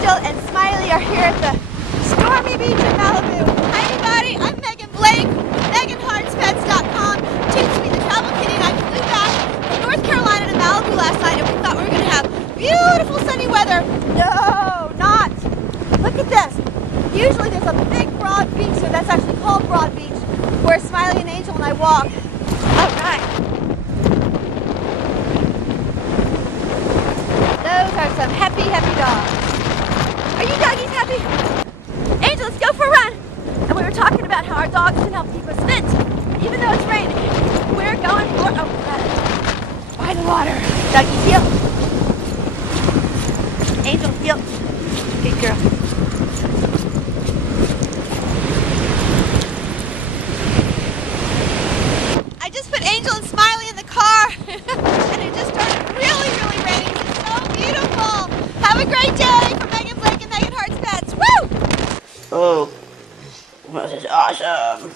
Angel and Smiley are here at the Stormy Beach in Malibu. Hi everybody, I'm Megan Blake with MeganHartsPets.com. Tout, the travel kitty, and I flew back from North Carolina to Malibu last night, and we thought we were going to have beautiful sunny weather. No, not. Look at this. Usually there's a big broad beach, so that's actually called Broad Beach, where Smiley and Angel and I walk. All right. Those are some happy dogs. Are you doggies happy? Angel, let's go for a run. And we were talking about how our dogs can help keep us fit, even though it's raining. We're going for a run by the water. Doggies, heel. Angel, heel. Good girl. I just put Angel and Smiley in the car, and it just started really raining. It's so beautiful. Have a great day from Megan Blake and Megan Hearts Pets. Woo! Oh, this is awesome.